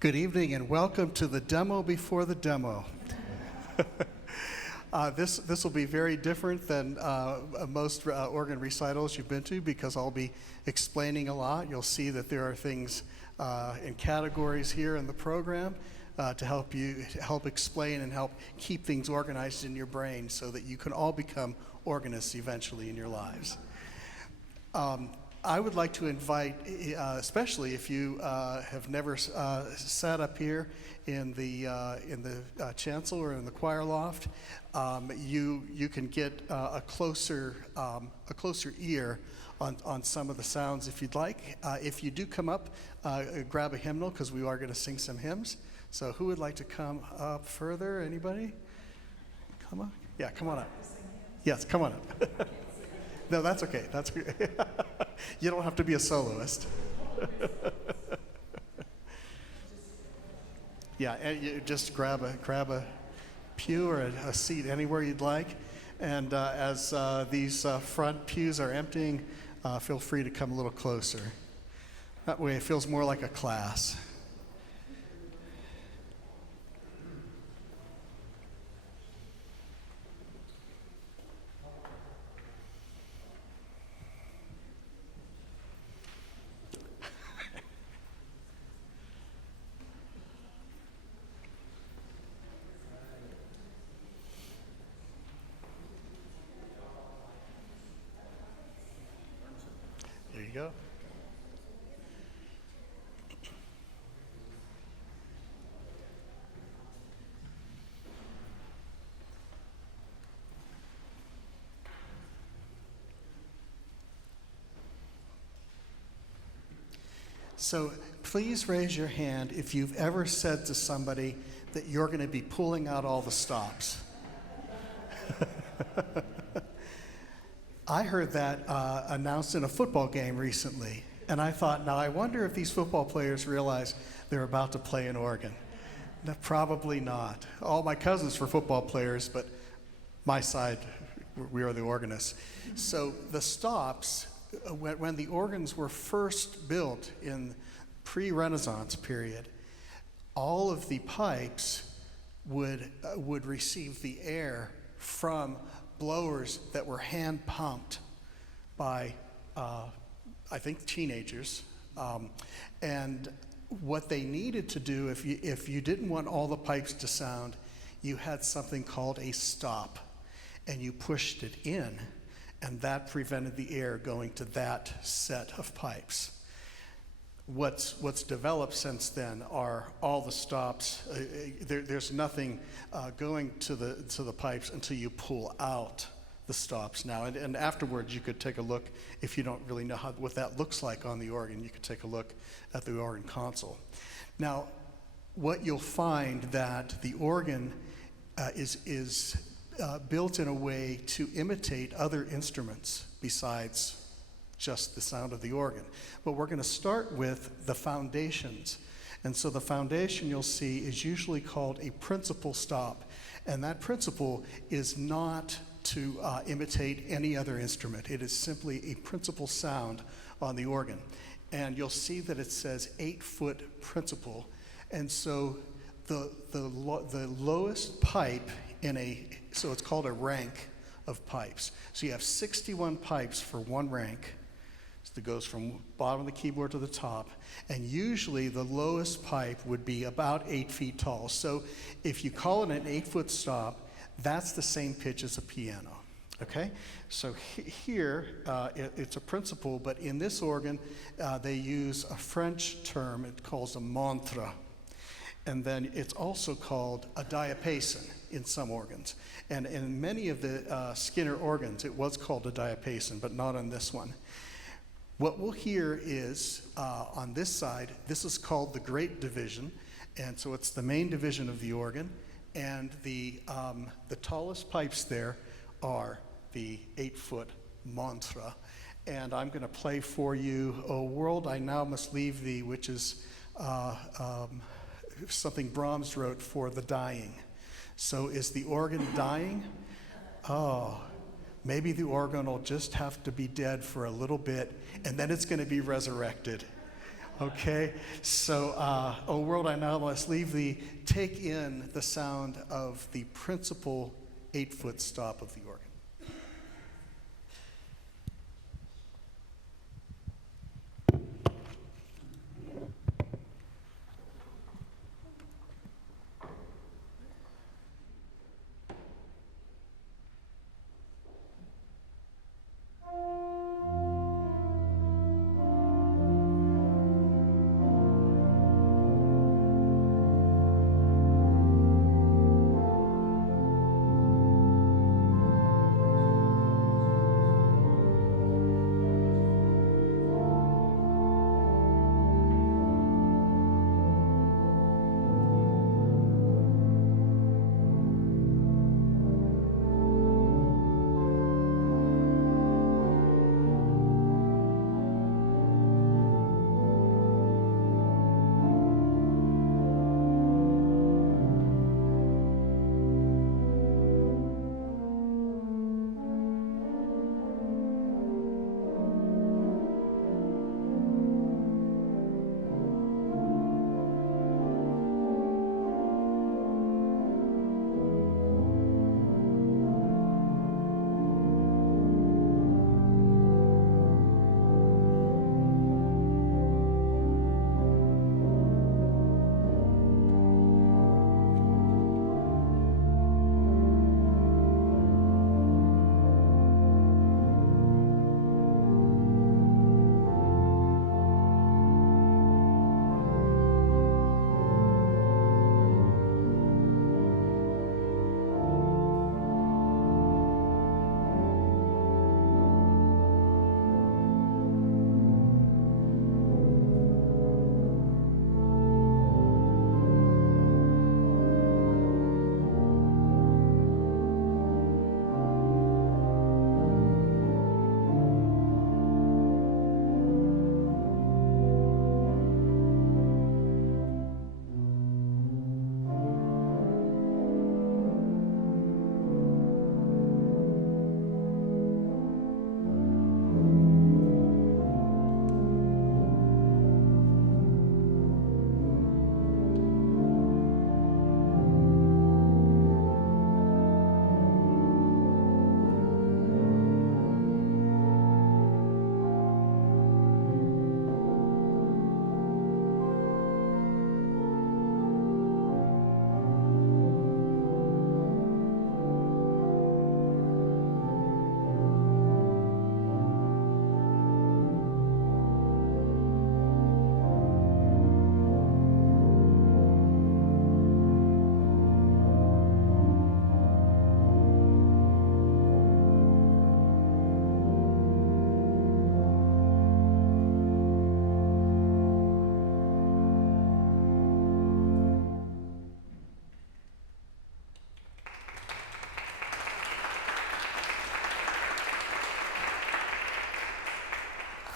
Good evening and welcome to the demo before the demo. This will be very different than most organ recitals you've been to because I'll be explaining a lot. You'll see that there are things in categories here in the program to help explain and help keep things organized in your brain so that you can all become organists eventually in your lives. I would like to invite, especially if you have never sat up here in the chancel or in the choir loft, you can get a closer ear on some of the sounds if you'd like. If you do come up, grab a hymnal because we are going to sing some hymns. So who would like to come up further? Anybody? Come on. Yeah, come on up. Yes, come on up. No, that's okay. That's you don't have to be a soloist. Yeah, and you just grab a pew or a seat anywhere you'd like. And as these front pews are emptying, feel free to come a little closer. That way it feels more like a class. There you go. So please raise your hand if you've ever said to somebody that you're going to be pulling out all the stops. I heard that announced in a football game recently, and I thought, now I wonder if these football players realize they're about to play an organ. No, probably not. All my cousins were football players, but my side, we are the organists. So the stops, when the organs were first built in pre-Renaissance period, all of the pipes would receive the air from blowers that were hand pumped by, I think, teenagers. And what they needed to do, if you didn't want all the pipes to sound, you had something called a stop, and you pushed it in, and that prevented the air going to that set of pipes. What's developed since then are all the stops. There's nothing going to the pipes until you pull out the stops now. And afterwards, you could take a look. If you don't really know what that looks like on the organ, you could take a look at the organ console. Now, what you'll find that the organ is built in a way to imitate other instruments besides just the sound of the organ. But we're going to start with the foundations. And so the foundation you'll see is usually called a principal stop. And that principal is not to imitate any other instrument. It is simply a principal sound on the organ. And you'll see that it says 8-foot principal. And so the lowest pipe so it's called a rank of pipes. So you have 61 pipes for one rank. That goes from bottom of the keyboard to the top, and usually the lowest pipe would be about 8 feet tall. So if you call it an 8-foot stop, that's the same pitch as a piano, okay? So here, it's a principal, but in this organ, they use a French term. It calls a montre, and then it's also called a diapason in some organs. And in many of the Skinner organs, it was called a diapason, but not on this one. What we'll hear is, on this side, this is called the Great Division, and so it's the main division of the organ, and the tallest pipes there are the 8-foot montre. And I'm going to play for you, "O World, I Now Must Leave Thee," which is something Brahms wrote for the dying. So is the organ dying? Oh. Maybe the organ will just have to be dead for a little bit, and then it's going to be resurrected. Okay, so, O world, I now must leave thee. Take in the sound of the principal 8-foot stop of the organ.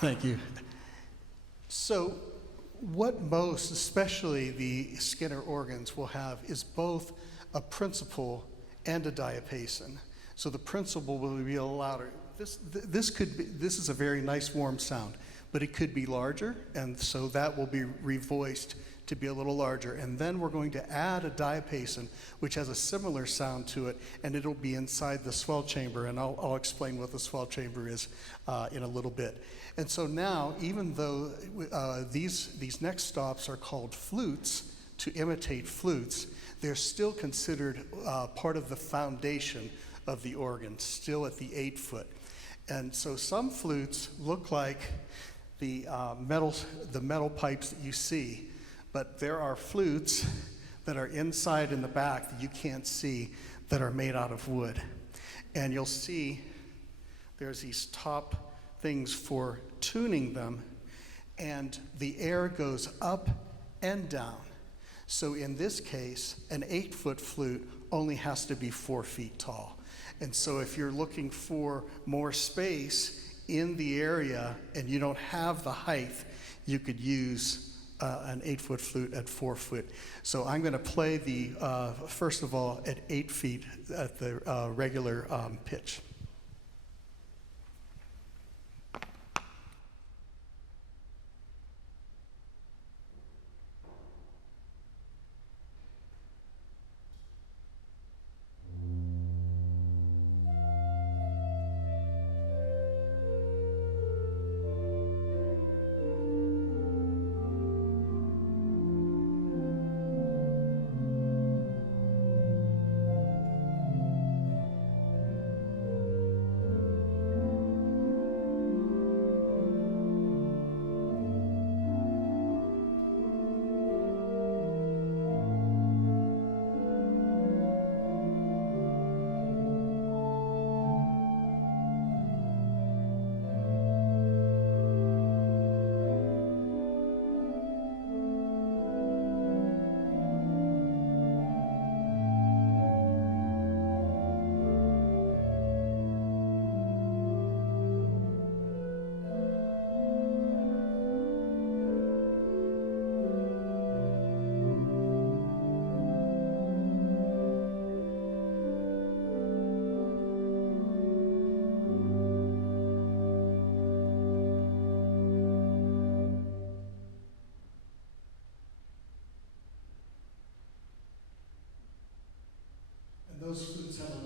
Thank you. So what most, especially the Skinner organs, will have is both a principal and a diapason. So the principal will be a little louder. This is a very nice warm sound, but it could be larger, and so that will be revoiced to be a little larger. And then we're going to add a diapason, which has a similar sound to it, and it'll be inside the swell chamber, and I'll explain what the swell chamber is in a little bit. And so now, even though these next stops are called flutes, to imitate flutes, they're still considered part of the foundation of the organ, still at the 8-foot. And so some flutes look like the metal pipes that you see, but there are flutes that are inside in the back that you can't see that are made out of wood. And you'll see there's these top things for tuning them, and the air goes up and down. So in this case, an 8-foot flute only has to be 4 feet tall. And so if you're looking for more space in the area and you don't have the height, you could use an 8-foot flute at 4 foot. So I'm going to play the, first of all, at 8 feet at the regular pitch.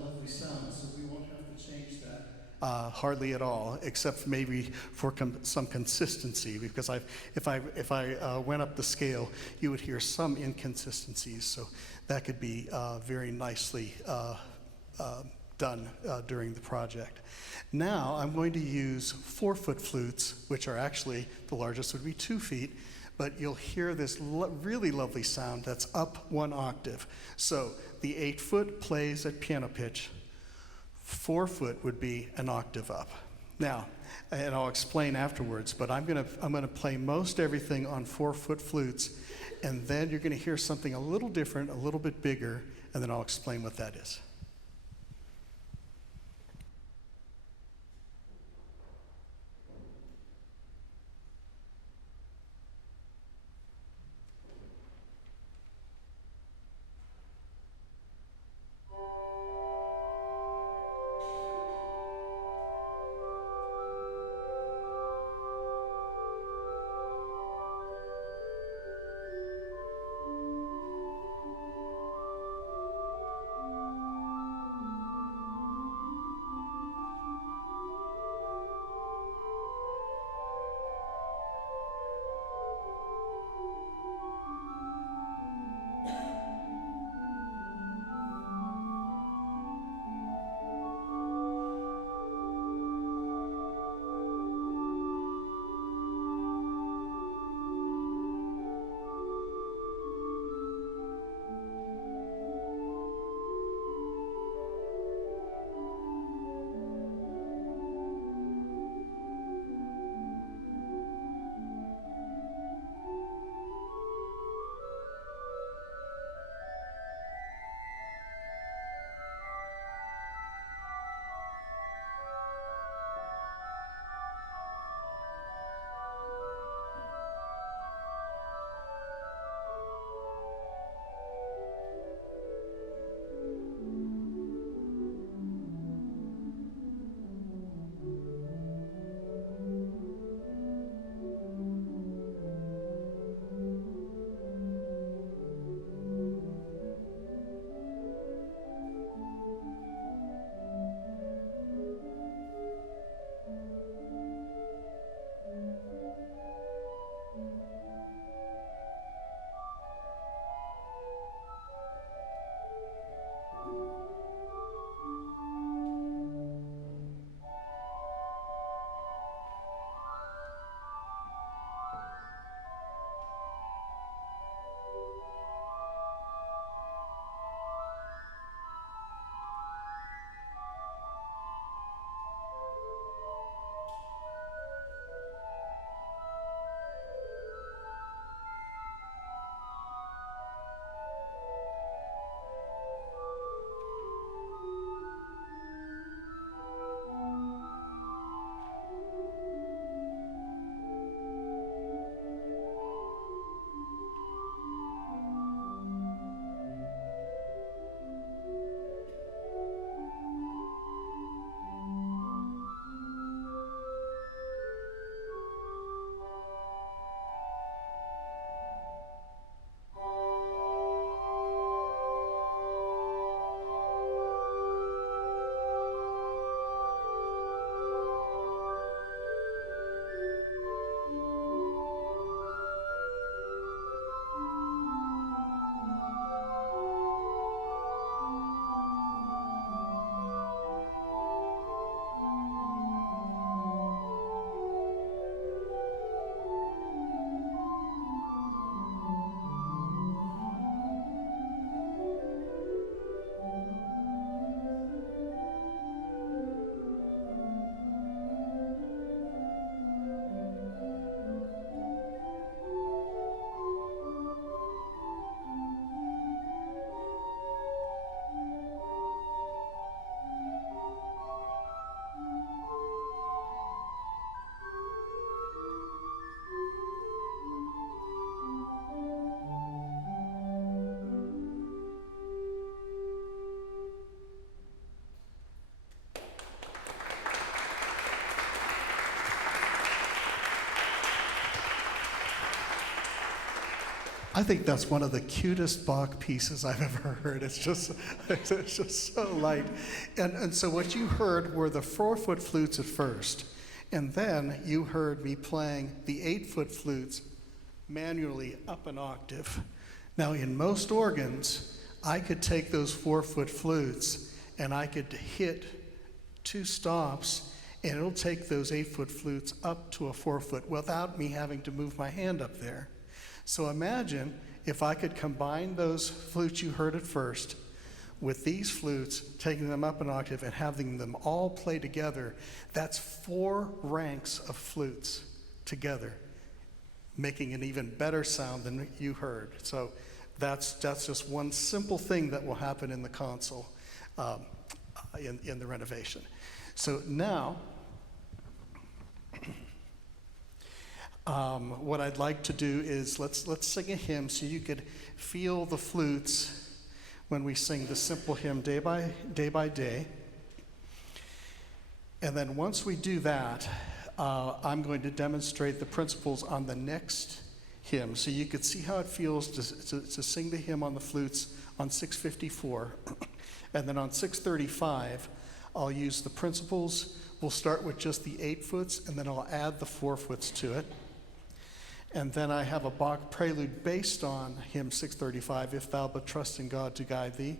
lovely sound, so we won't have to change that hardly at all, except maybe for some consistency, because if I went up the scale, you would hear some inconsistencies, so that could be very nicely done during the project. Now I'm going to use 4-foot flutes, which are actually, the largest would be 2 feet, but you'll hear this really lovely sound that's up 1 octave. So the 8-foot plays at piano pitch, 4-foot would be an octave up. Now, and I'll explain afterwards, but I'm gonna play most everything on 4-foot flutes, and then you're gonna hear something a little different, a little bit bigger, and then I'll explain what that is. I think that's one of the cutest Bach pieces I've ever heard. It's just so light. And so what you heard were the 4-foot flutes at first, and then you heard me playing the 8-foot flutes manually up an octave. Now, in most organs, I could take those 4-foot flutes and I could hit 2 stops, and it'll take those 8-foot flutes up to a 4-foot without me having to move my hand up there. So imagine if I could combine those flutes you heard at first with these flutes, taking them up an octave and having them all play together. That's 4 ranks of flutes together, making an even better sound than you heard. So that's just one simple thing that will happen in the console in the renovation. So now, what I'd like to do is let's sing a hymn so you could feel the flutes when we sing the simple hymn Day by Day. And then once we do that, I'm going to demonstrate the principles on the next hymn so you could see how it feels to sing the hymn on the flutes on 654. And then on 635, I'll use the principles. We'll start with just the 8-foots, and then I'll add the 4-foots to it. And then I have a Bach prelude based on hymn 635, If Thou But Trust in God to Guide Thee.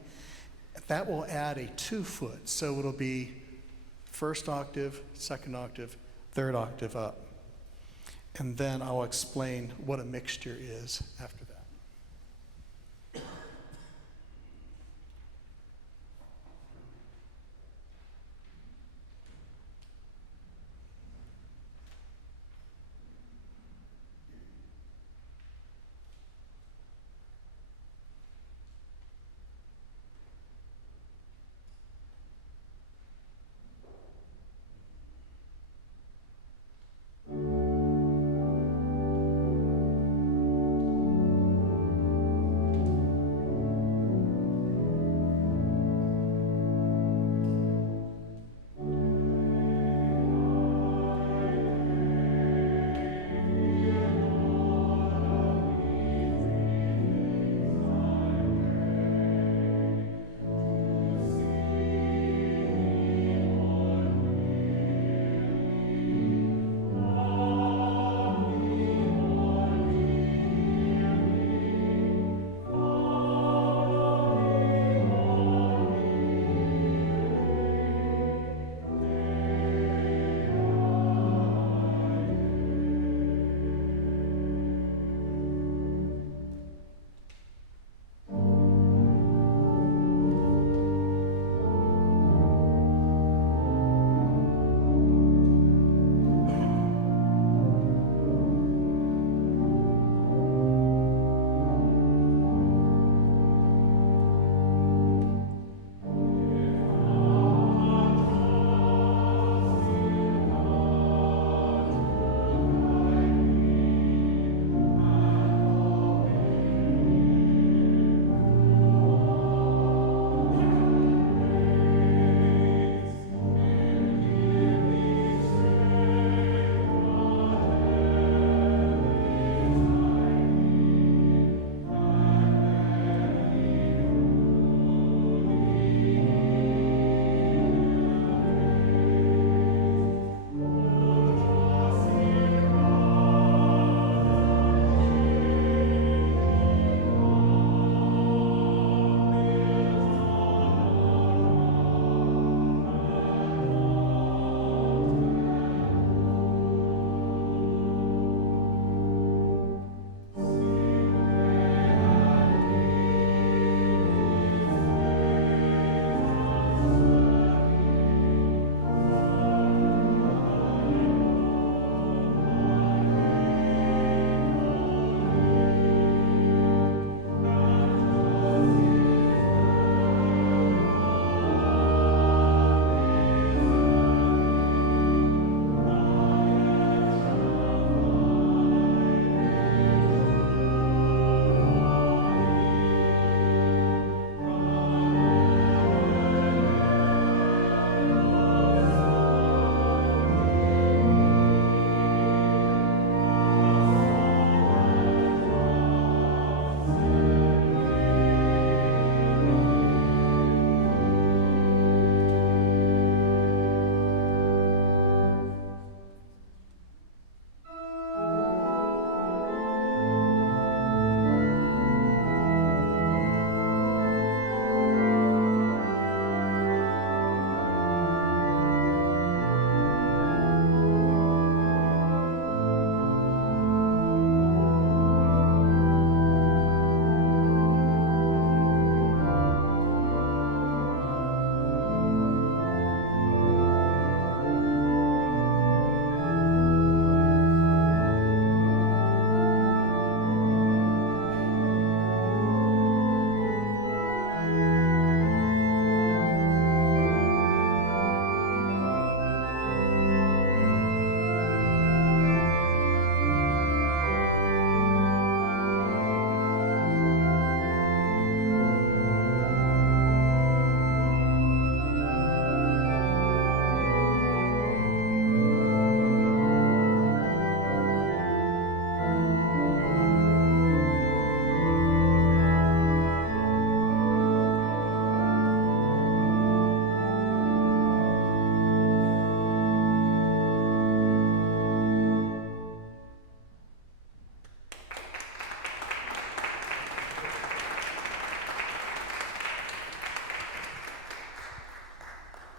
That will add a 2-foot, so it'll be 1st octave, 2nd octave, 3rd octave up. And then I'll explain what a mixture is after that.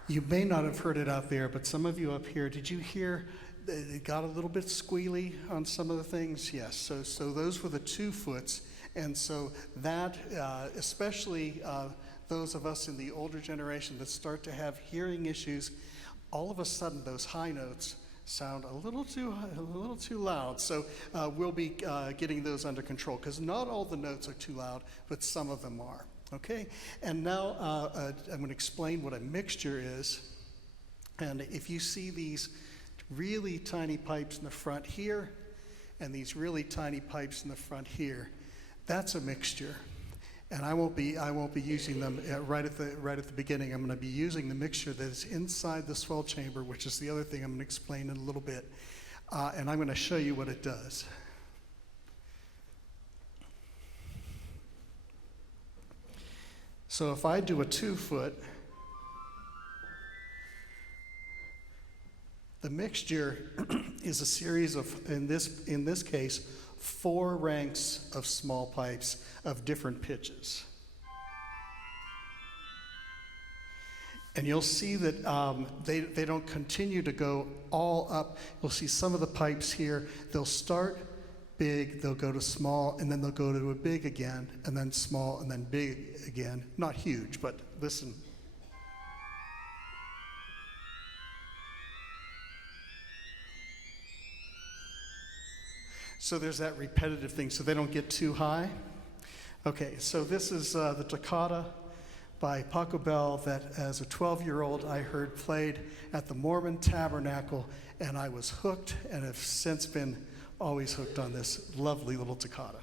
You may not have heard it out there, but some of you up here, did you hear it got a little bit squealy on some of the things? Yes, so those were the 2 foots. And so that, especially those of us in the older generation that start to have hearing issues, all of a sudden those high notes sound a little too loud. So we'll be getting those under control, because not all the notes are too loud, but some of them are. Okay, and now I'm going to explain what a mixture is. And if you see these really tiny pipes in the front here, and these really tiny pipes in the front here, that's a mixture. And I won't be using them right at the beginning. I'm going to be using the mixture that is inside the swell chamber, which is the other thing I'm going to explain in a little bit. And I'm going to show you what it does. So if I do a 2-foot, the mixture is a series of, in this case, 4 ranks of small pipes of different pitches. And you'll see that they don't continue to go all up. You'll see some of the pipes here, they'll start big, they'll go to small, and then they'll go to a big again, and then small, and then big again. Not huge, but listen. So there's that repetitive thing, so they don't get too high. Okay, so this is the Toccata by Pachelbel that as a 12-year-old I heard played at the Mormon Tabernacle, and I was hooked and have since been always hooked on this lovely little toccata.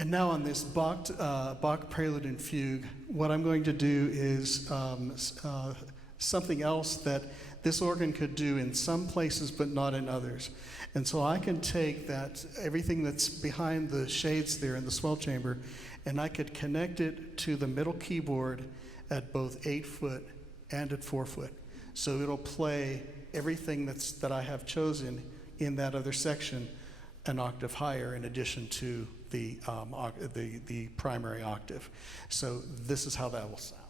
And now on this Bach Prelude and Fugue, what I'm going to do is something else that this organ could do in some places but not in others. And so I can take that, everything that's behind the shades there in the swell chamber, and I could connect it to the middle keyboard at both 8-foot and at 4-foot. So it'll play everything that I have chosen in that other section an octave higher in addition to the primary octave. So this is how that will sound.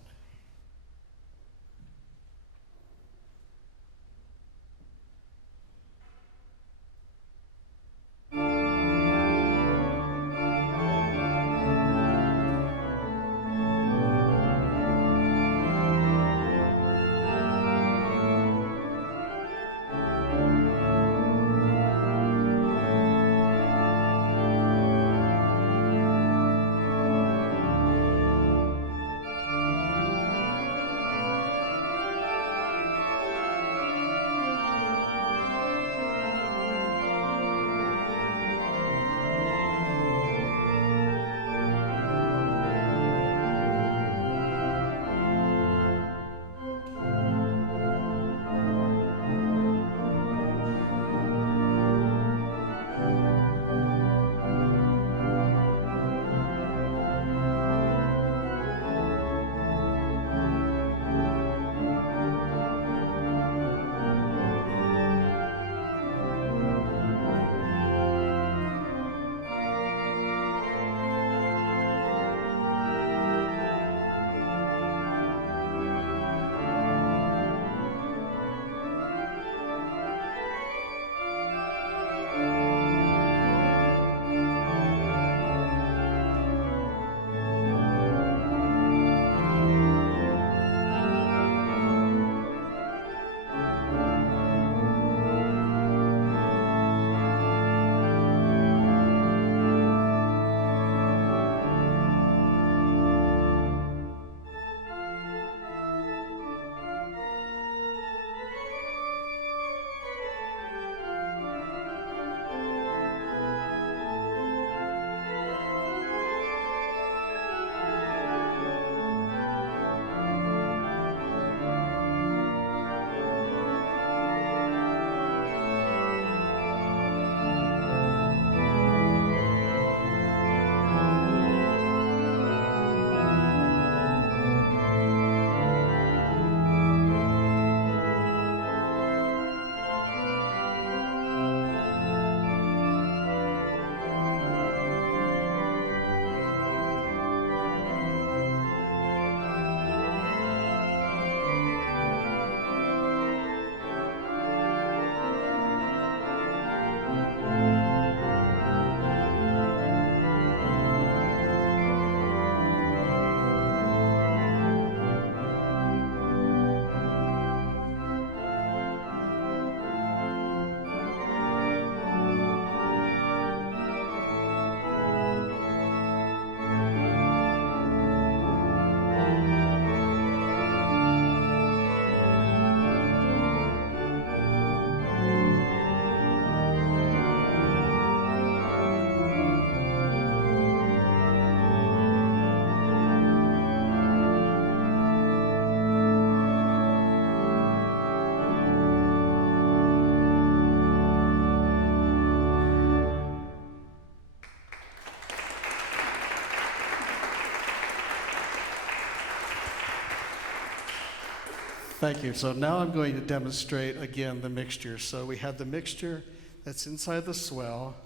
Thank you. So now I'm going to demonstrate again the mixture. So we have the mixture that's inside the swell.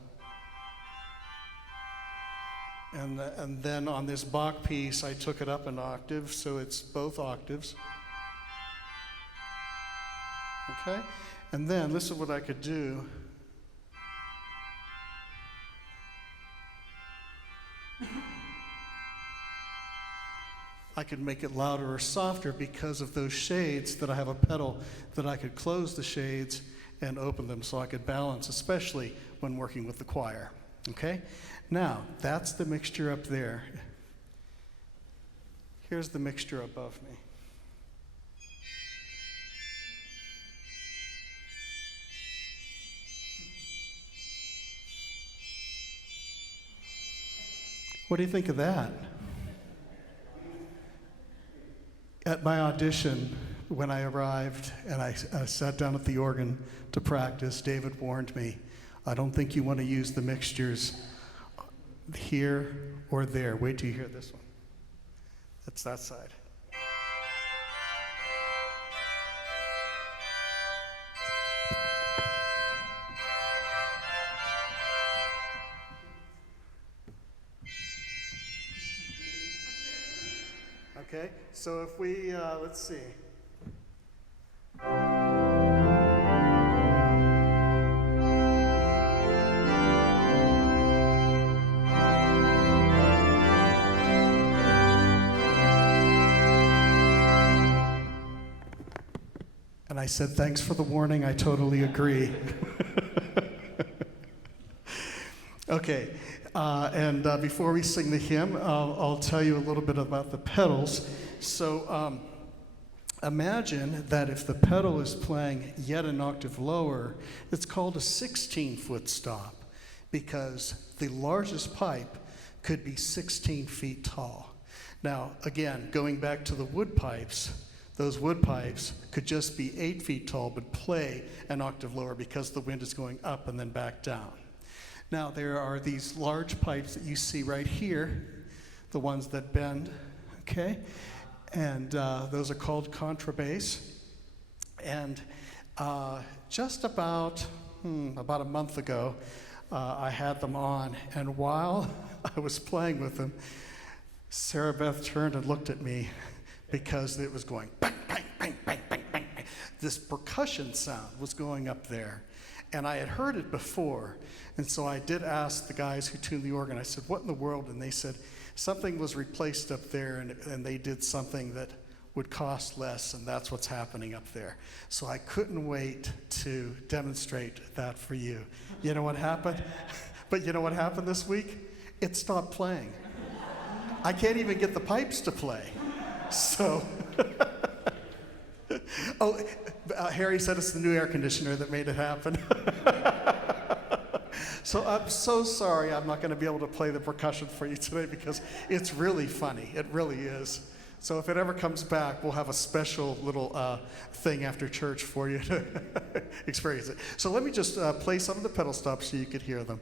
And then on this Bach piece, I took it up an octave, so it's both octaves. Okay? And then this is what I could do. I could make it louder or softer because of those shades that I have a pedal that I could close the shades and open them so I could balance, especially when working with the choir. Okay? Now, that's the mixture up there. Here's the mixture above me. What do you think of that? At my audition, when I arrived and I sat down at the organ to practice, David warned me, I don't think you want to use the mixtures here or there. Wait till you hear this one. That's that side. Okay, so if we, let's see. And I said, thanks for the warning, I totally agree. Okay, and before we sing the hymn, I'll tell you a little bit about the pedals. So imagine that if the pedal is playing yet an octave lower, it's called a 16-foot stop because the largest pipe could be 16 feet tall. Now, again, going back to the wood pipes, those wood pipes could just be 8 feet tall but play an octave lower because the wind is going up and then back down. Now, there are these large pipes that you see right here, the ones that bend, okay? And those are called contrabass. And just about a month ago, I had them on. And while I was playing with them, Sarah Beth turned and looked at me because it was going bang, bang, bang, bang, bang, bang. This percussion sound was going up there. And I had heard it before. And so I did ask the guys who tuned the organ, I said, what in the world? And they said, something was replaced up there, and they did something that would cost less, and that's what's happening up there. So I couldn't wait to demonstrate that for you. You know what happened? But you know what happened this week? It stopped playing. I can't even get the pipes to play. So, Harry said it's the new air conditioner that made it happen. So I'm so sorry I'm not going to be able to play the percussion for you today because it's really funny. It really is. So if it ever comes back, we'll have a special little thing after church for you to experience it. So let me just play some of the pedal stops so you could hear them.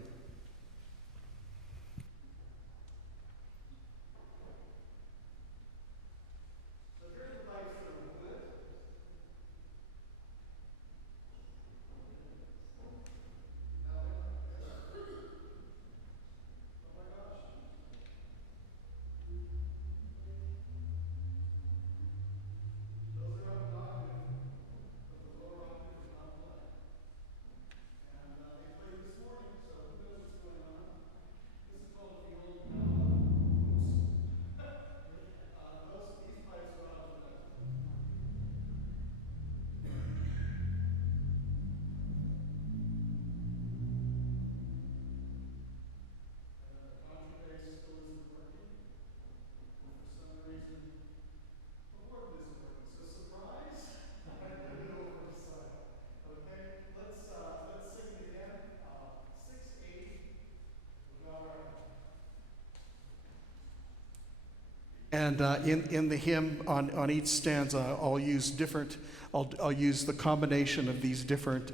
And in the hymn, on each stanza, I'll use the combination of these different.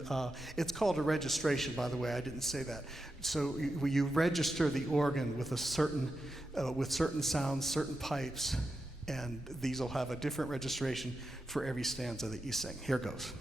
It's called a registration, by the way. I didn't say that. So you register the organ with with certain sounds, certain pipes, And these will have a different registration for every stanza that you sing. Here goes.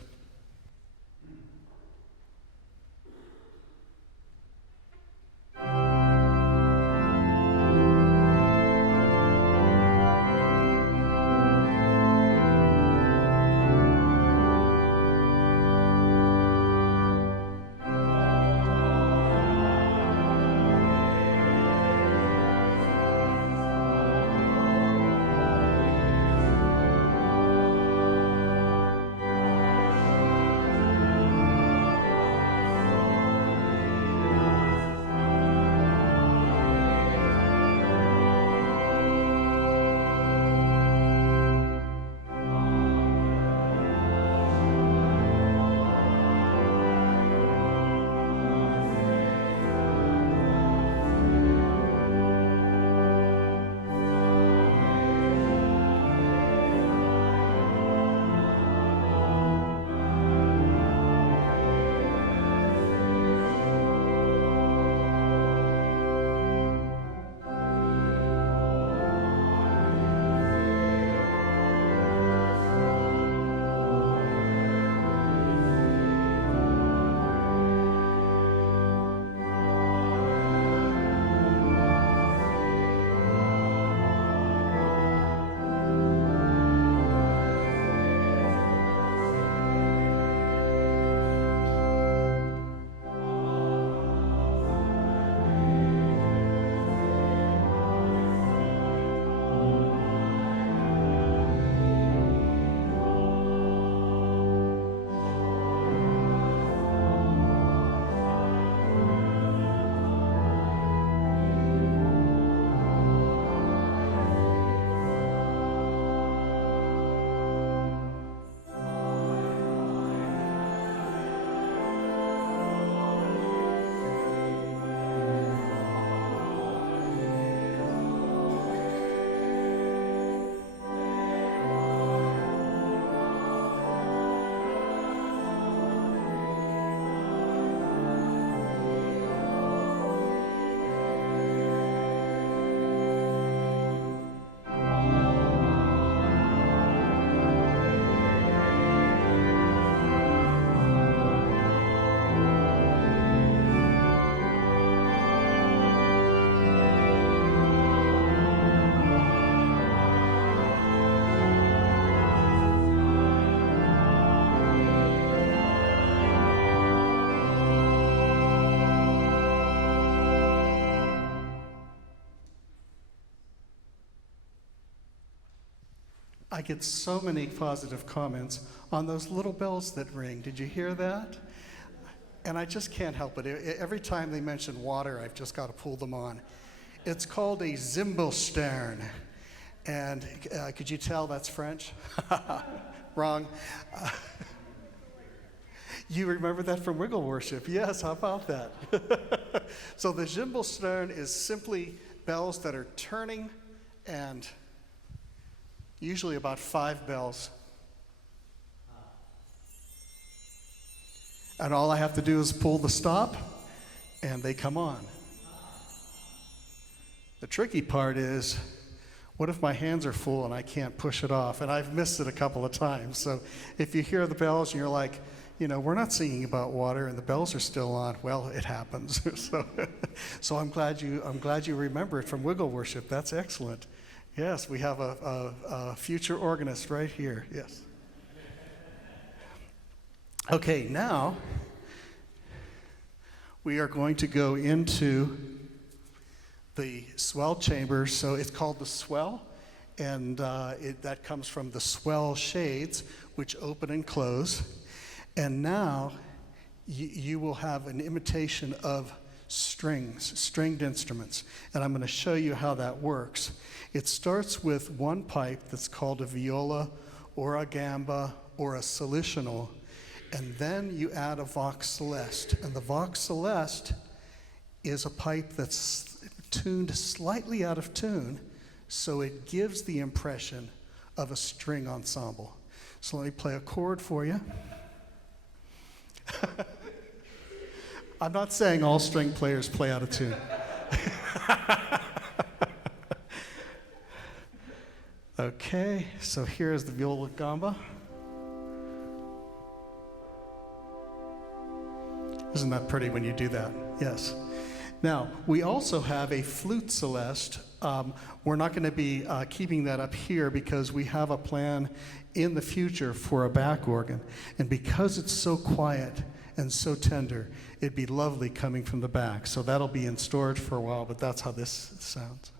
I get so many positive comments on those little bells that ring. Did you hear that? And I just can't help it. Every time they mention water, I've just got to pull them on. It's called a Zimbelstern. And could you tell that's French? Wrong. You remember that from Wiggle Worship? Yes, how about that? So the Zimbelstern is simply bells that are turning, and usually about 5 bells. And all I have to do is pull the stop, and they come on. The tricky part is, what if my hands are full and I can't push it off? And I've missed it a couple of times. So if you hear the bells and you're like, you know, we're not singing about water and the bells are still on, well, it happens. So I'm glad you remember it from Wiggle Worship. That's excellent. Yes, we have a future organist right here. Yes. Okay, now we are going to go into the swell chamber. So it's called the swell, and that comes from the swell shades, which open and close. And now you will have an imitation of stringed instruments. And I'm going to show you how that works. It starts with one pipe that's called a viola or a gamba or a solitional, and then you add a vox celeste. And the vox celeste is a pipe that's tuned slightly out of tune, so it gives the impression of a string ensemble. So let me play a chord for you. I'm not saying all string players play out of tune. Okay. Okay, so here is the viola gamba. Isn't that pretty when you do that? Yes. Now, we also have a flute celeste. We're not going to be keeping that up here because we have a plan in the future for a back organ. And because it's so quiet and so tender, it'd be lovely coming from the back. So that'll be in storage for a while, but that's how this sounds.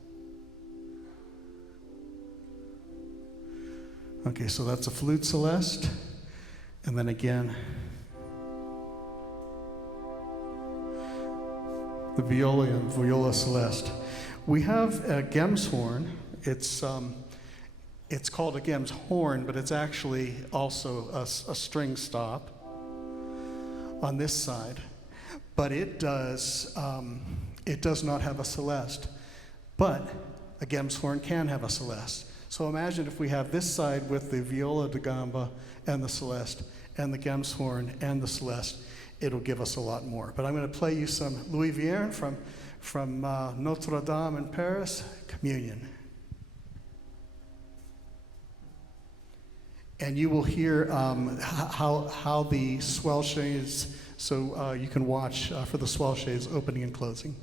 Okay, so that's a flute celeste. And then again, the viola and viola celeste. We have a Gems horn. It's called a Gems horn, but it's actually also a string stop on this side. But it does not have a celeste. But a Gems horn can have a celeste. So imagine if we have this side with the viola da gamba and the celeste, and the Gems horn and the celeste. It'll give us a lot more. But I'm going to play you some Louis Vierne from Notre Dame in Paris, Communion. And you will hear how the swell shades, so you can watch for the swell shades opening and closing.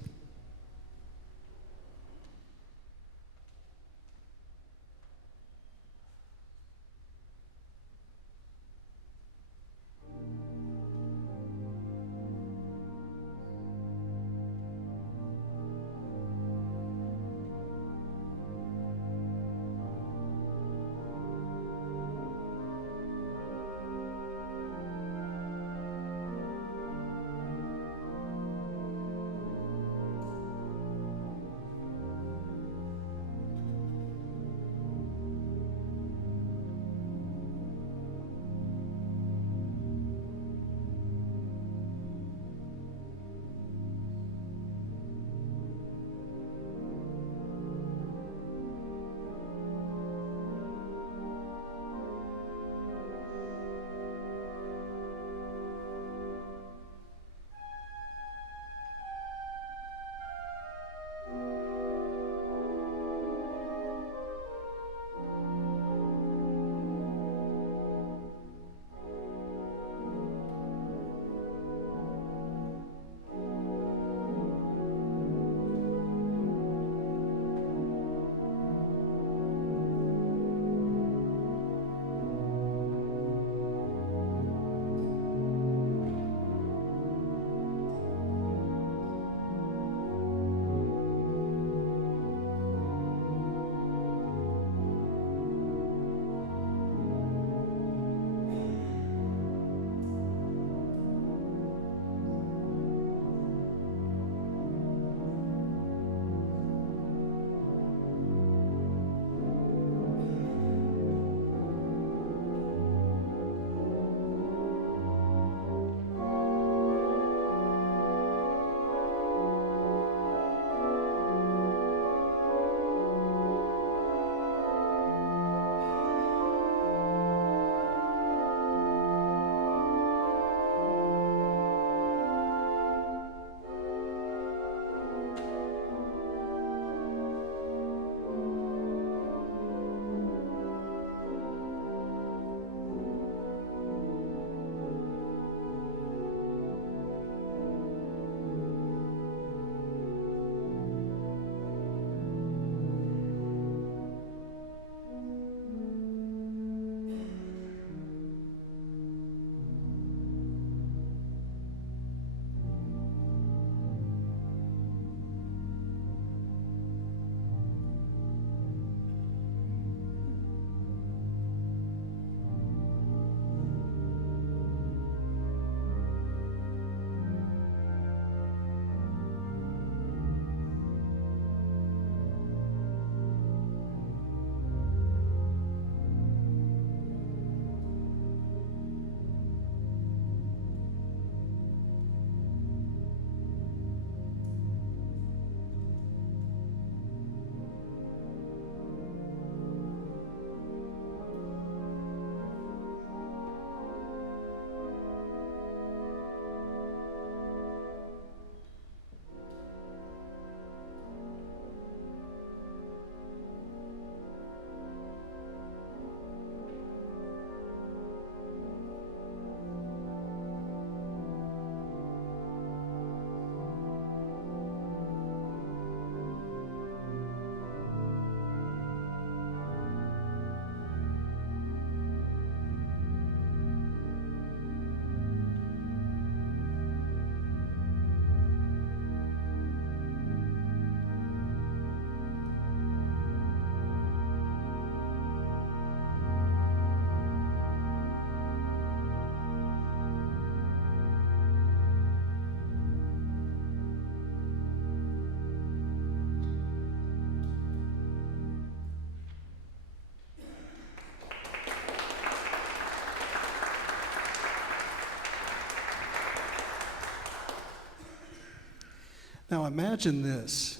Now imagine this.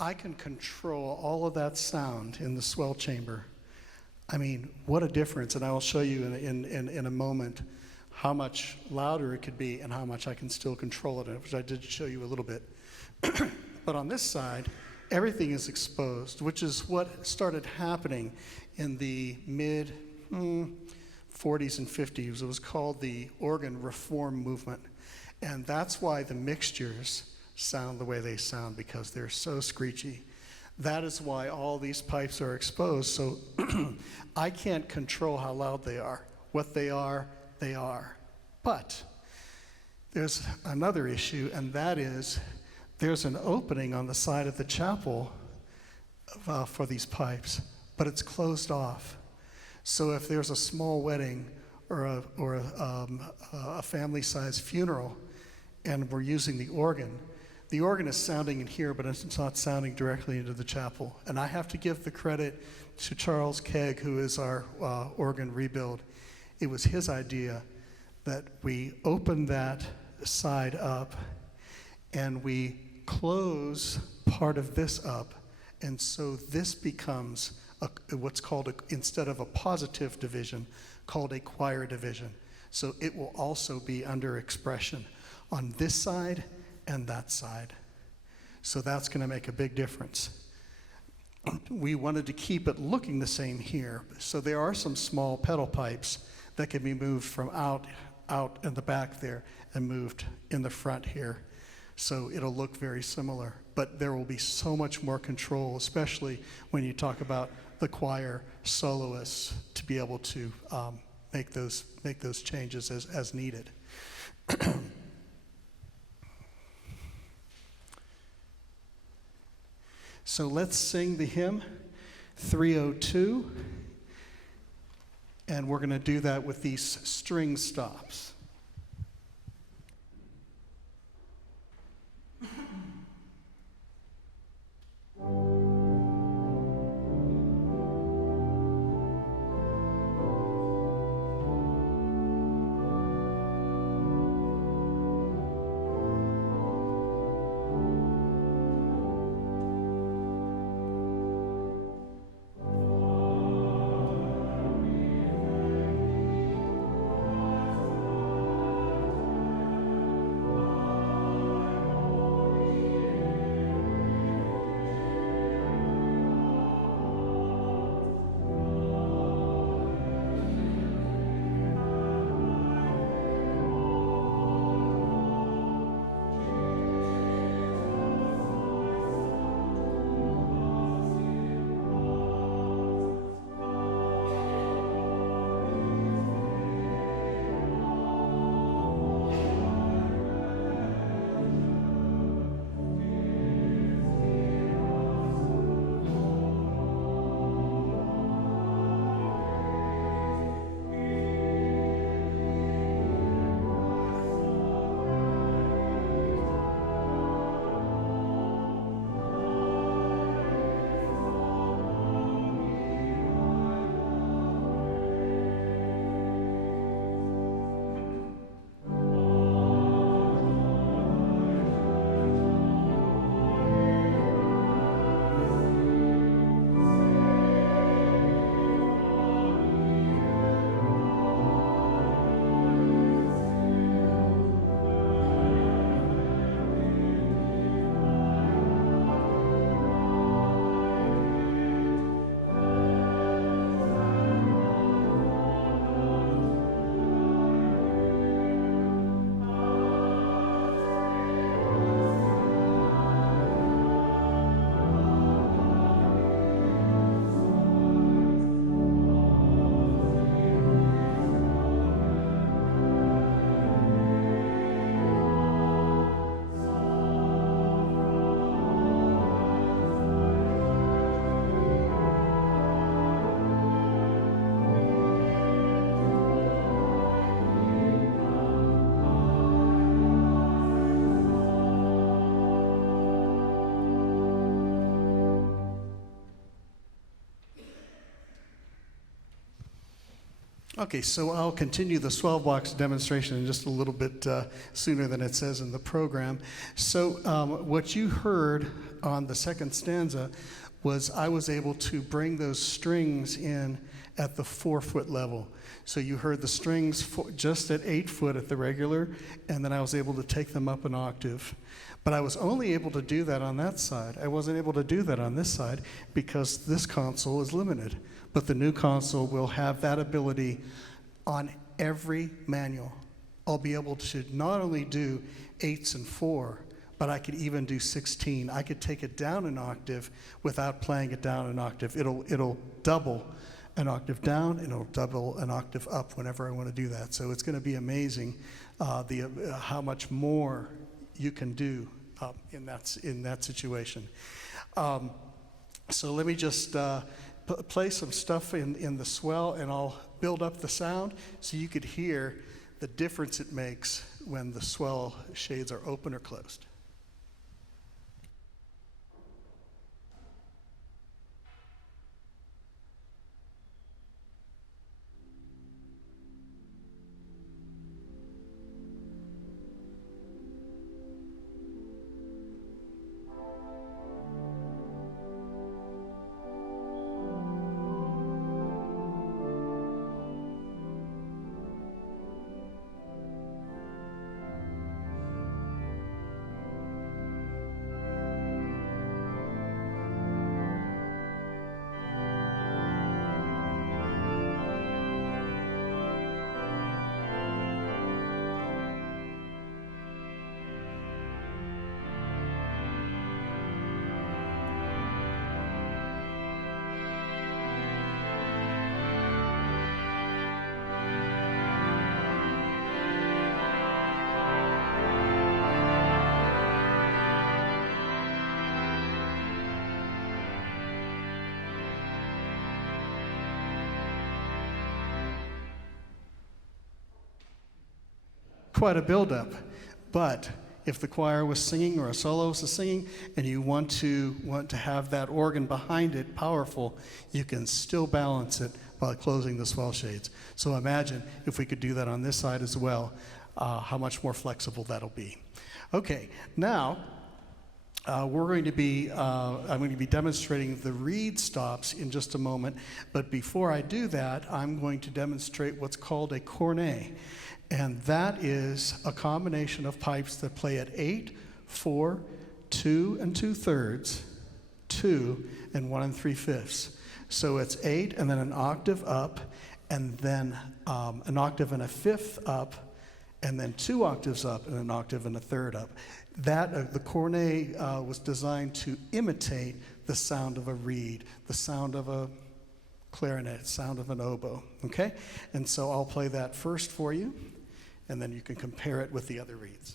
I can control all of that sound in the swell chamber. I mean, what a difference, and I will show you in a moment how much louder it could be and how much I can still control it, which I did show you a little bit. But on this side, everything is exposed, which is what started happening in the mid 40s and 50s. It was called the organ reform movement. And that's why the mixtures sound the way they sound, because they're so screechy. That is why all these pipes are exposed. So I can't control how loud they are. What they are, they are. But there's another issue, and that is there's an opening on the side of the chapel for these pipes, but it's closed off. So if there's a small wedding or a family-sized funeral, and we're using the organ is sounding in here, but it's not sounding directly into the chapel. And I have to give the credit to Charles Kegg, who is our organ rebuild. It was his idea that we open that side up and we close part of this up. And so this becomes what's called, instead of a positive division, called a choir division. So it will also be under expression on this side and that side. So that's going to make a big difference. We wanted to keep it looking the same here. So there are some small pedal pipes that can be moved from out in the back there and moved in the front here. So it'll look very similar, but there will be so much more control, especially when you talk about the choir soloists, to be able to make those changes as needed. So let's sing the hymn 302, and we're going to do that with these string stops. Okay, so I'll continue the swell box demonstration in just a little bit sooner than it says in the program. So what you heard on the second stanza was I was able to bring those strings in at the 4-foot level. So you heard the strings just at 8 foot at the regular, and then I was able to take them up an octave. But I was only able to do that on that side. I wasn't able to do that on this side because this console is limited. But the new console will have that ability on every manual. I'll be able to not only do 8s and 4, but I could even do 16. I could take it down an octave without playing it down an octave. It'll double an octave down, and it'll double an octave up whenever I want to do that. So it's going to be amazing how much more you can do in that situation. So let me just play some stuff in the swell, and I'll build up the sound so you could hear the difference it makes when the swell shades are open or closed. Quite a buildup, but if the choir was singing or a soloist is singing and you want to have that organ behind it powerful, you can still balance it while closing the swell shades. So imagine if we could do that on this side as well, how much more flexible that'll be. Okay, now I'm going to be demonstrating the reed stops in just a moment, but before I do that, I'm going to demonstrate what's called a cornet. And that is a combination of pipes that play at 8, 4, 2 and 2/3, 2 and 1 3/5. So it's 8 and then an octave up, and then an octave and a fifth up, and then 2 octaves up and an octave and a third up. That the cornet was designed to imitate the sound of a reed, the sound of a clarinet, sound of an oboe. Okay, and so I'll play that first for you, and then you can compare it with the other reeds.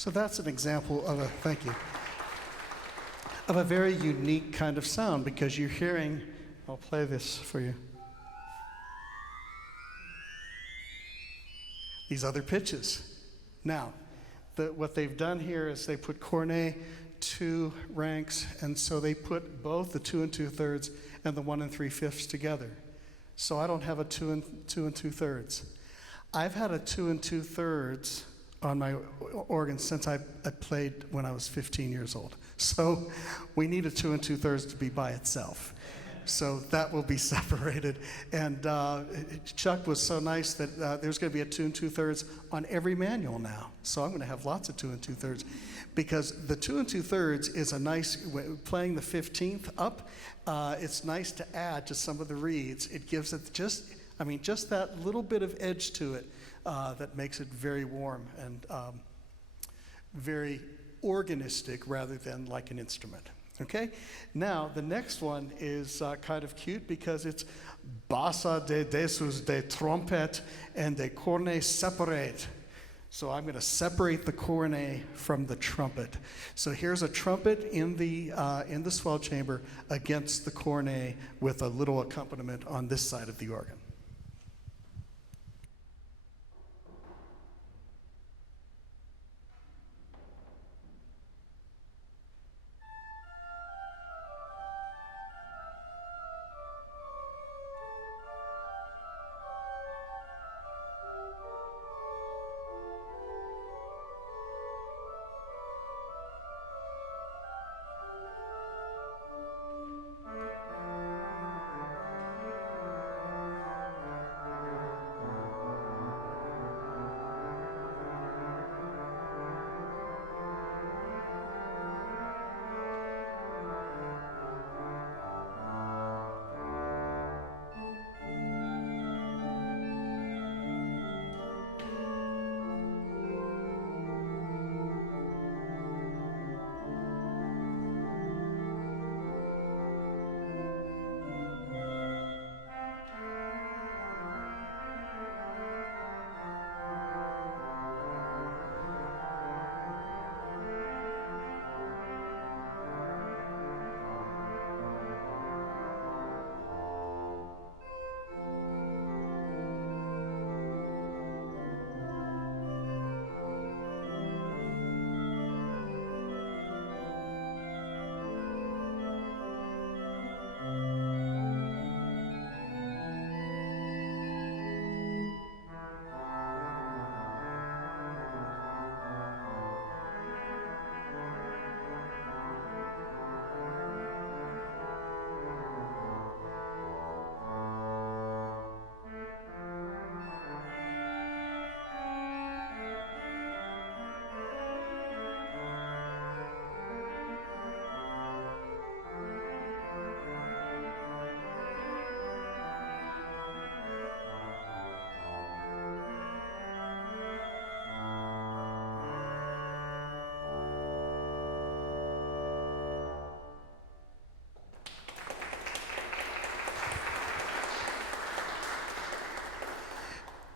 So that's an example of thank you, of a very unique kind of sound because you're hearing, I'll play this for you, these other pitches. Now, what they've done here is they put cornet 2 ranks, and so they put both the 2 2/3 and the 1 3/5 together. So I don't have a 2 2/3. I've had a 2 2/3 on my organ since I played when I was 15 years old. So we need a 2 2/3 to be by itself. So that will be separated. And Chuck was so nice that there's going to be a 2 2/3 on every manual now. So I'm going to have lots of 2 2/3 because the 2 2/3 is a nice, playing the 15th up, it's nice to add to some of the reeds. It gives it just that little bit of edge to it that makes it very warm and very organistic rather than like an instrument. Okay? Now, the next one is kind of cute because it's bassa de desus de trompet and de cornet separate. So I'm going to separate the cornet from the trumpet. So here's a trumpet in the swell chamber against the cornet with a little accompaniment on this side of the organ.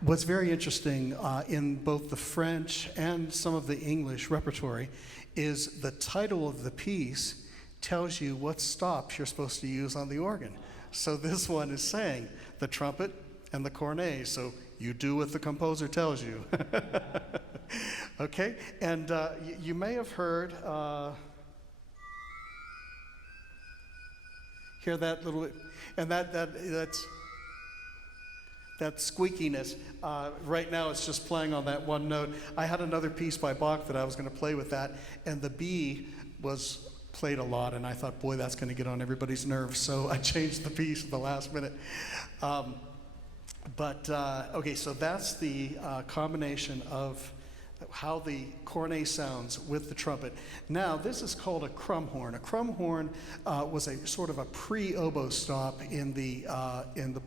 What's very interesting in both the French and some of the English repertory is the title of the piece tells you what stops you're supposed to use on the organ. So this one is saying the trumpet and the cornet, so you do what the composer tells you. Okay, and you may have heard, hear that little, and that's that squeakiness. Right now it's just playing on that one note. I had another piece by Bach that I was going to play with that, and the B was played a lot, and I thought, boy, that's going to get on everybody's nerves, so I changed the piece at the last minute. Okay, so that's the combination of how the cornet sounds with the trumpet. Now, this is called a crumhorn. A crumhorn was a sort of a pre-oboe stop in the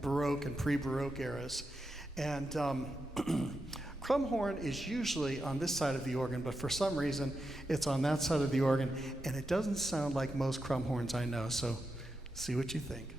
Baroque and pre-Baroque eras. And crumhorn is usually on this side of the organ, but for some reason, it's on that side of the organ, and it doesn't sound like most crumhorns I know, so see what you think.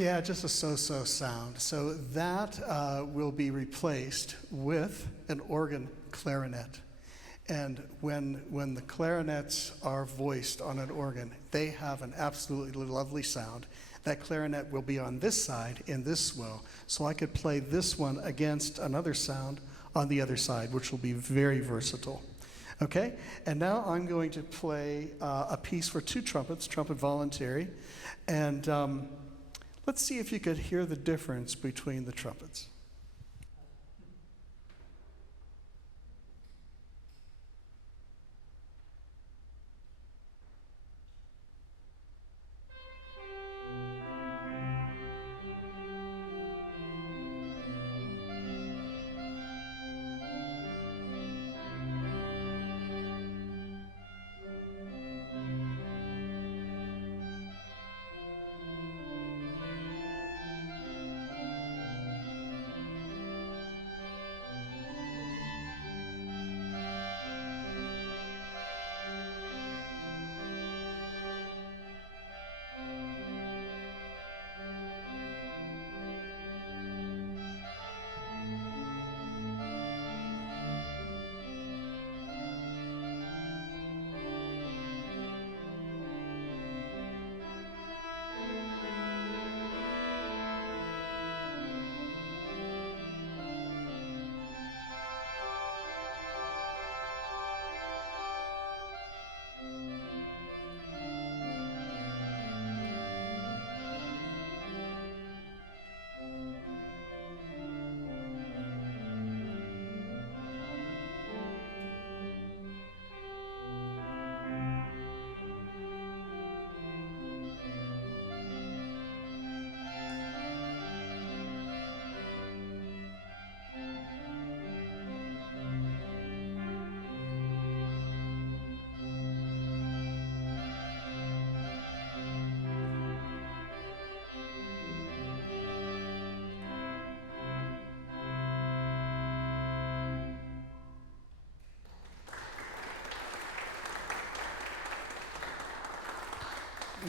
Yeah, just a so-so sound. So that will be replaced with an organ clarinet. And when the clarinets are voiced on an organ, they have an absolutely lovely sound. That clarinet will be on this side in this swell, so I could play this one against another sound on the other side, which will be very versatile. Okay, and now I'm going to play a piece for two trumpets, trumpet voluntary, and let's see if you could hear the difference between the trumpets.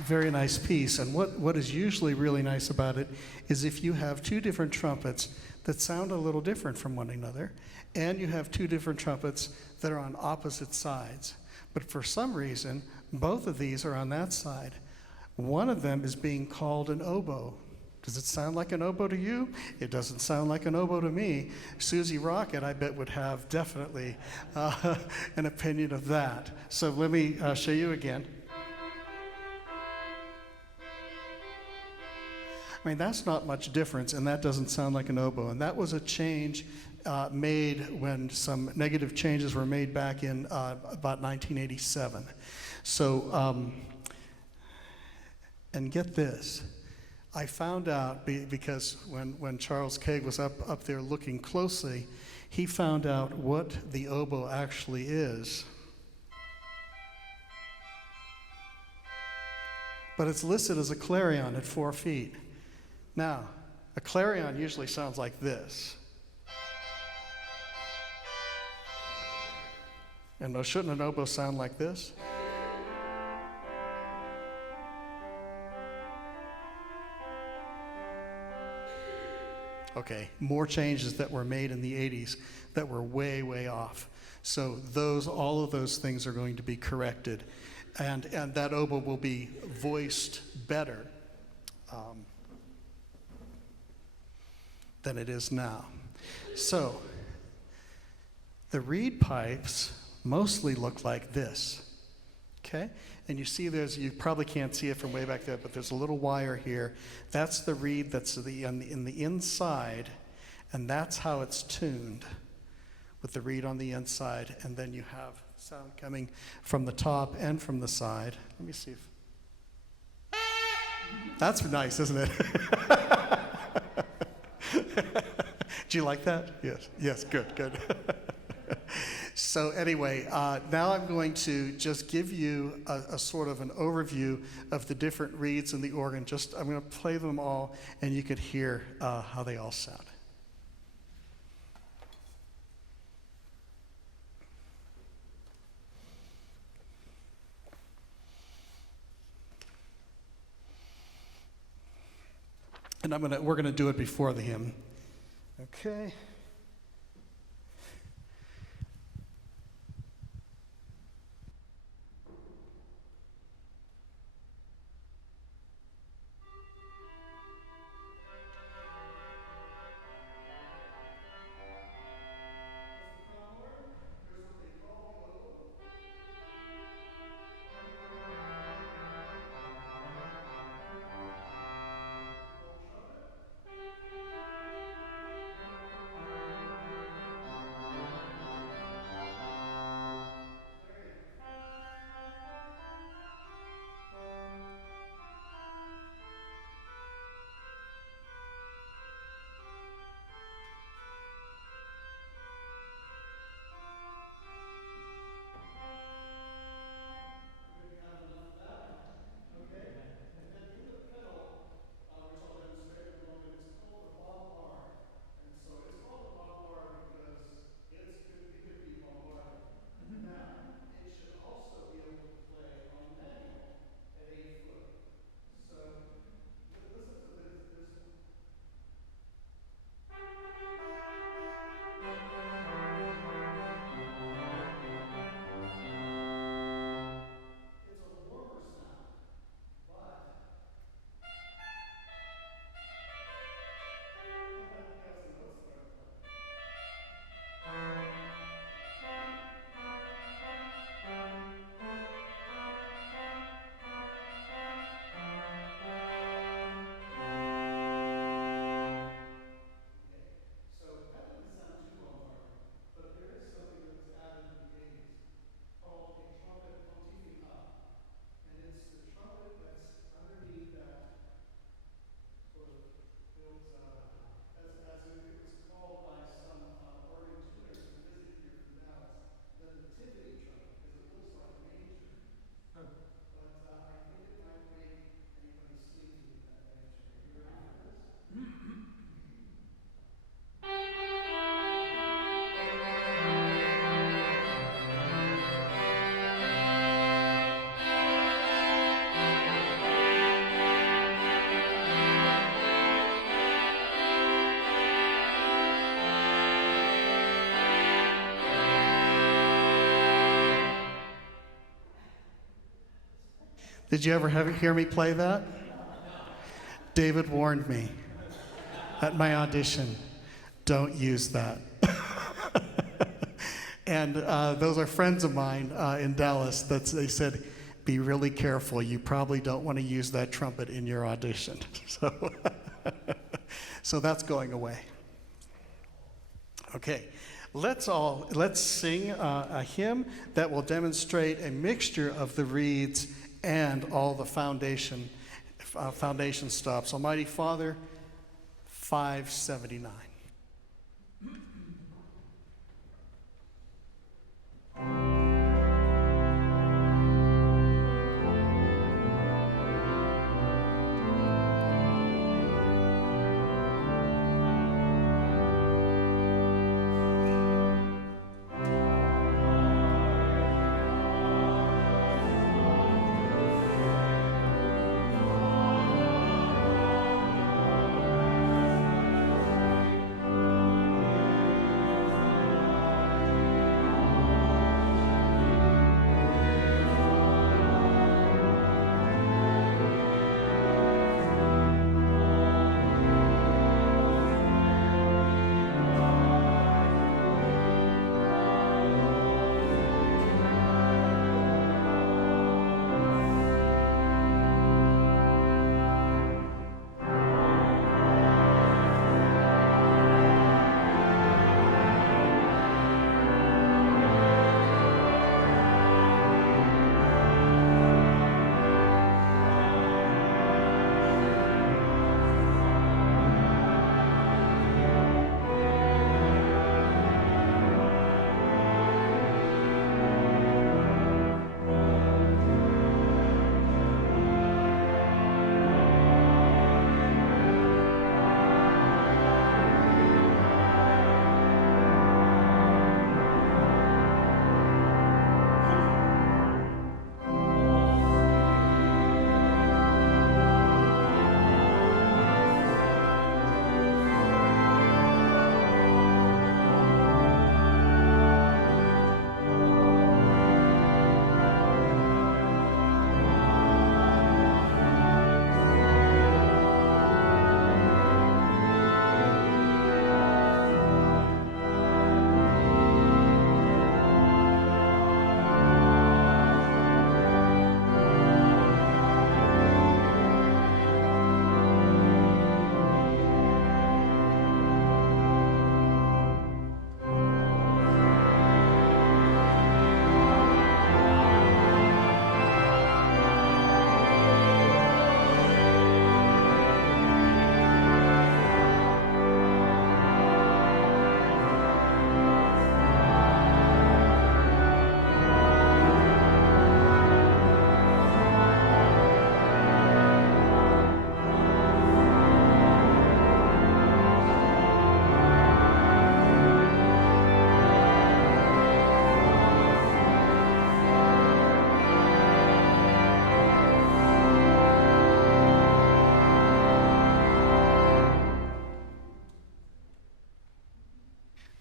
Very nice piece. And what is usually really nice about it is if you have two different trumpets that sound a little different from one another, and you have two different trumpets that are on opposite sides. But for some reason, both of these are on that side. One of them is being called an oboe. Does it sound like an oboe to you? It doesn't sound like an oboe to me. Susie Rocket, I bet, would have definitely an opinion of that. So let me show you again. I mean, that's not much difference, and that doesn't sound like an oboe. And that was a change made when some negative changes were made back in about 1987. So, and get this. I found out, because when Charles Cagg was up there looking closely, he found out what the oboe actually is. But it's listed as a clarion at 4 feet. Now, a clarion usually sounds like this. And shouldn't an oboe sound like this? Okay, more changes that were made in the 80s that were way, way off. So all of those things are going to be corrected. And that oboe will be voiced better than it is now. So the reed pipes mostly look like this, okay? And you see you probably can't see it from way back there, but there's a little wire here. That's the reed that's in the inside, and that's how it's tuned, with the reed on the inside, and then you have sound coming from the top and from the side. Let me see if... That's nice, isn't it? Do you like that? Yes, good. So anyway, now I'm going to just give you a sort of an overview of the different reeds in the organ. I'm going to play them all, and you could hear how they all sound. And we're gonna do it before the hymn. Okay. Did you ever hear me play that? David warned me at my audition, don't use that. And those are friends of mine in Dallas they said, be really careful. You probably don't want to use that trumpet in your audition. So that's going away. Okay, let's sing a hymn that will demonstrate a mixture of the reeds and all the foundation stops. Almighty Father, 579.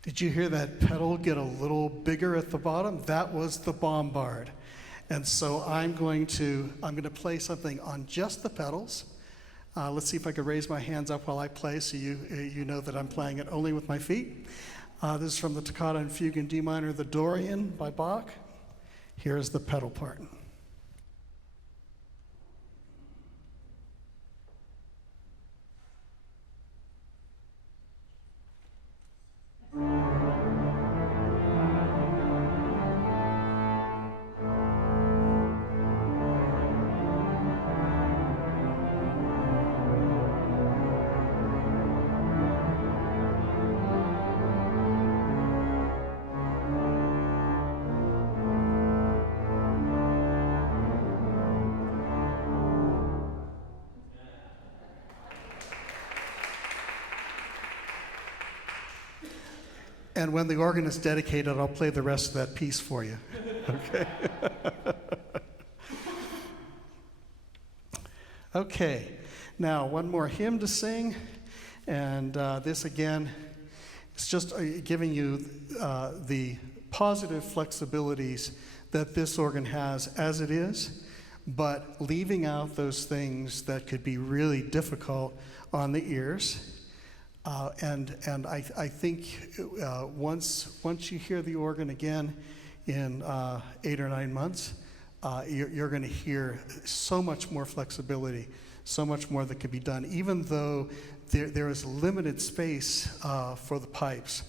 Did you hear that pedal get a little bigger at the bottom? That was the bombard. And so I'm going to play something on just the pedals. Let's see if I can raise my hands up while I play so you know that I'm playing it only with my feet. This is from the Toccata and Fugue in D minor, the Dorian by Bach. Here's the pedal part. And when the organ is dedicated, I'll play the rest of that piece for you. Okay. Okay. Now, one more hymn to sing. And this, again, is just giving you the positive flexibilities that this organ has as it is, but leaving out those things that could be really difficult on the ears. And I think once you hear the organ again in 8 or 9 months, you're going to hear so much more flexibility, so much more that can be done, even though there is limited space for the pipes.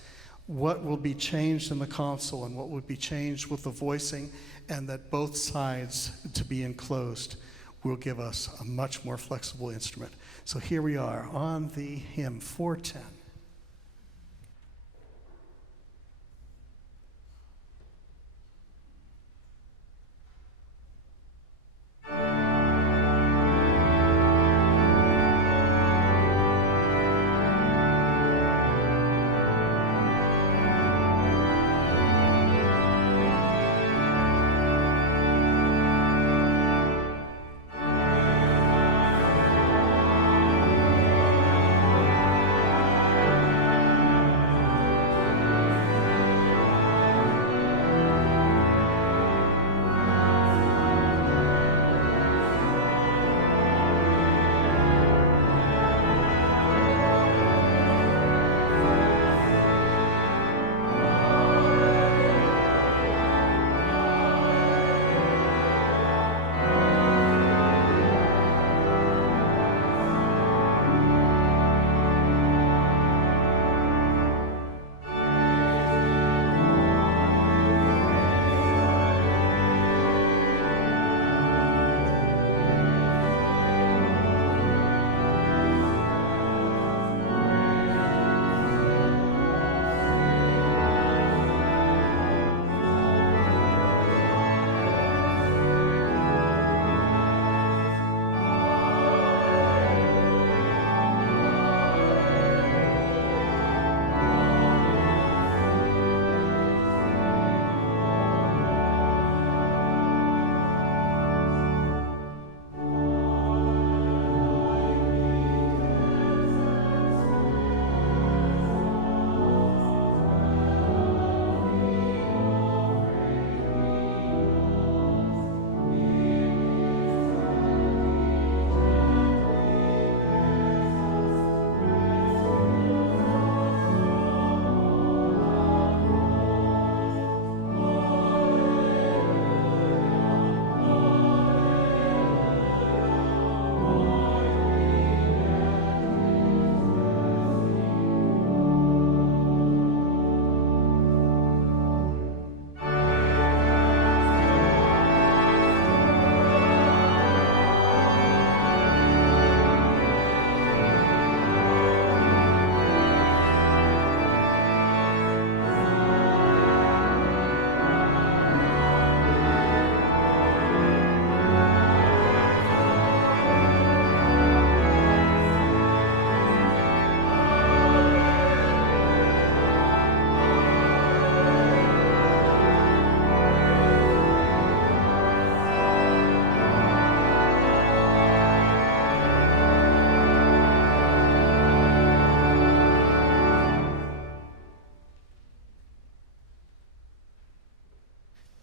What will be changed in the console and what would be changed with the voicing, and that both sides to be enclosed will give us a much more flexible instrument. So here we are on the hymn 410.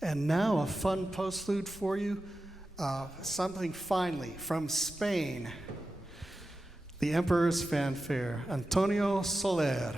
And now a fun postlude for you, something finally from Spain. The Emperor's Fanfare, Antonio Soler.